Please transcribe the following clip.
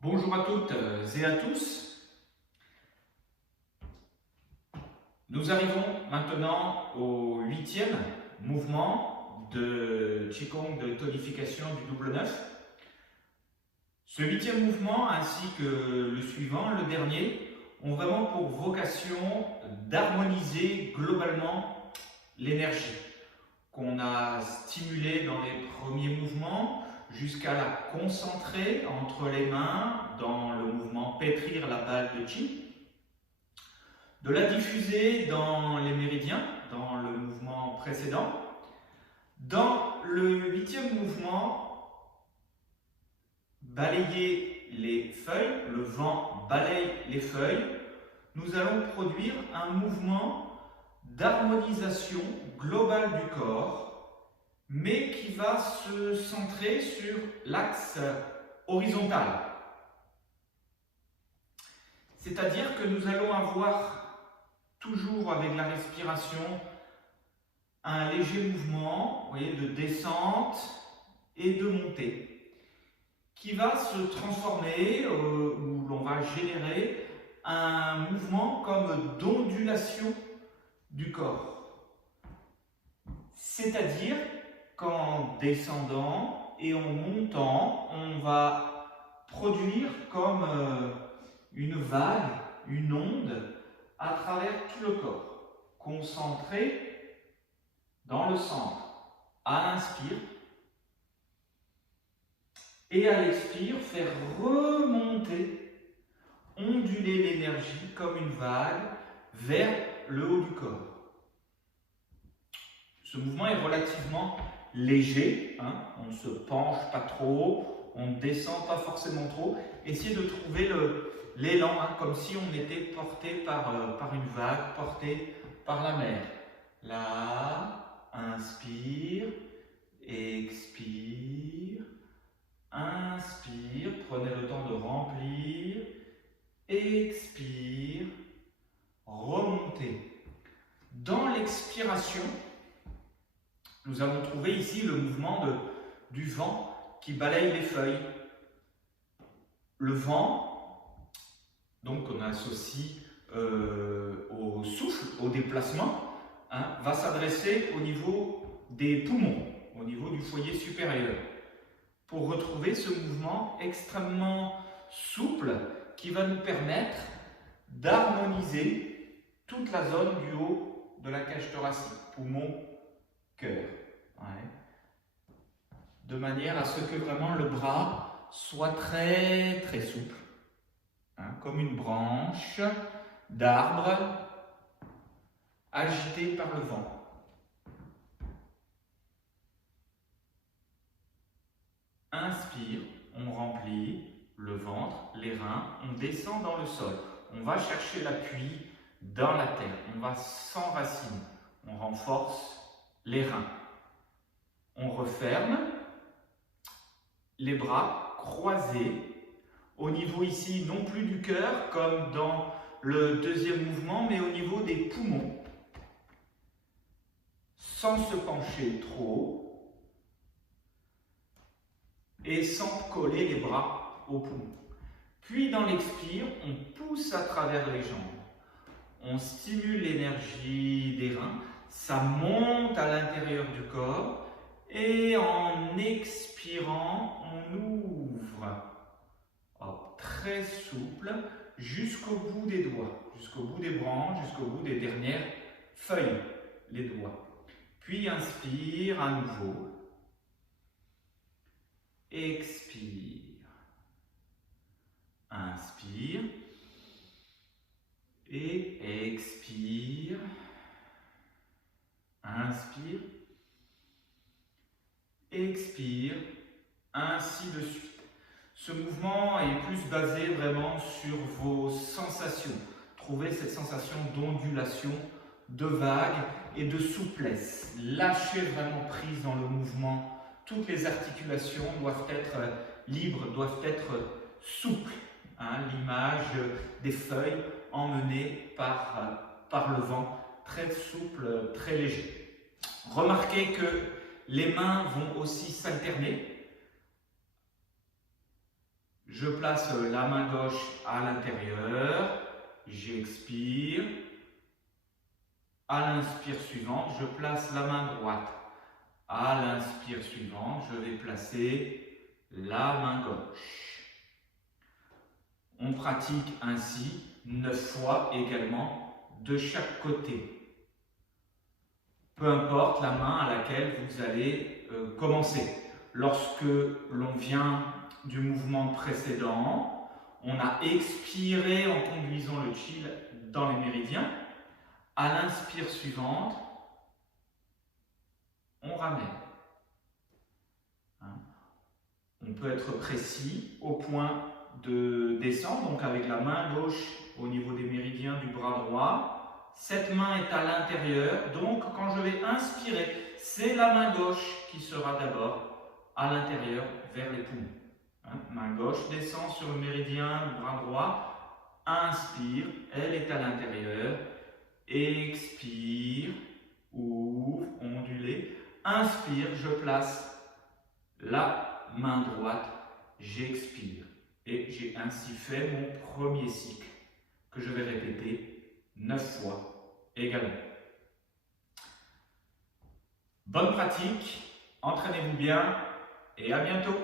Bonjour à toutes et à tous. Nous arrivons maintenant au 8e mouvement de Qigong de tonification du double 9. Ce 8e mouvement ainsi que le suivant, le dernier, ont vraiment pour vocation d'harmoniser globalement l'énergie qu'on a stimulée dans les premiers mouvements jusqu'à la concentrer entre les mains dans le mouvement pétrir la balle de Qi, de la diffuser dans les méridiens, dans le mouvement précédent. Dans le 8e mouvement, balayer les feuilles, le vent balaye les feuilles, nous allons produire un mouvement d'harmonisation globale du corps, mais qui va se centrer sur l'axe horizontal. C'est-à-dire que nous allons avoir, toujours avec la respiration, un léger mouvement, vous voyez, de descente et de montée, qui va se transformer, où l'on va générer un mouvement comme d'ondulation du corps. C'est-à-dire qu'en descendant et en montant, on va produire comme une vague, une onde à travers tout le corps, concentré dans le centre, à l'inspire, et à l'expire, faire remonter, onduler l'énergie comme une vague vers le haut du corps. Ce mouvement est relativement léger, hein, on ne se penche pas trop, on ne descend pas forcément trop. Essayez de trouver l'élan, hein, comme si on était porté par une vague, porté par la mer. Là, inspire, expire, inspire, prenez le temps de remplir, expire, remontez. Dans l'expiration, nous allons trouver ici le mouvement du vent qui balaye les feuilles. Le vent, donc on associe au souffle, au déplacement, hein, va s'adresser au niveau des poumons, au niveau du foyer supérieur, pour retrouver ce mouvement extrêmement souple qui va nous permettre d'harmoniser toute la zone du haut de la cage thoracique, poumon, cœur. Ouais. De manière à ce que vraiment le bras soit très très souple, hein, comme une branche d'arbre agitée par le vent. Inspire, on remplit le ventre, les reins, on descend dans le sol. On va chercher l'appui dans la terre, on va s'enraciner, on renforce les reins. On referme les bras croisés au niveau ici, non plus du cœur comme dans le deuxième mouvement, mais au niveau des poumons, sans se pencher trop et sans coller les bras aux poumons. Puis dans l'expire, on pousse à travers les jambes. On stimule l'énergie des reins, ça monte à l'intérieur du corps et en expirant, on ouvre. Hop, très souple jusqu'au bout des doigts, jusqu'au bout des branches, jusqu'au bout des dernières feuilles, les doigts. Puis inspire à nouveau. Expire. Inspire. Et expire. Inspire. Expire. Ainsi de suite. Ce mouvement est plus basé vraiment sur vos sensations. Trouvez cette sensation d'ondulation, de vague et de souplesse. Lâchez vraiment prise dans le mouvement. Toutes les articulations doivent être libres, doivent être souples. Hein, l'image des feuilles emmenées par le vent, très souple, très léger. Remarquez que les mains vont aussi s'alterner. Je place la main gauche à l'intérieur, j'expire. À l'inspire suivante, je place la main droite. À l'inspire suivante, je vais placer la main gauche. On pratique ainsi 9 fois également de chaque côté. Peu importe la main à laquelle vous allez commencer. Lorsque l'on vient du mouvement précédent, on a expiré en conduisant le chi dans les méridiens. À l'inspire suivante, on ramène. On peut être précis au point de descendre, donc avec la main gauche au niveau des méridiens du bras droit. Cette main est à l'intérieur, donc quand je vais inspirer, c'est la main gauche qui sera d'abord à l'intérieur vers les poumons. Main gauche descend sur le méridien du bras droit, inspire, elle est à l'intérieur, expire, ouvre, ondulé, inspire, je place la main droite, j'expire. Et j'ai ainsi fait mon premier cycle que je vais répéter 9 fois également. Bonne pratique, entraînez-vous bien et à bientôt.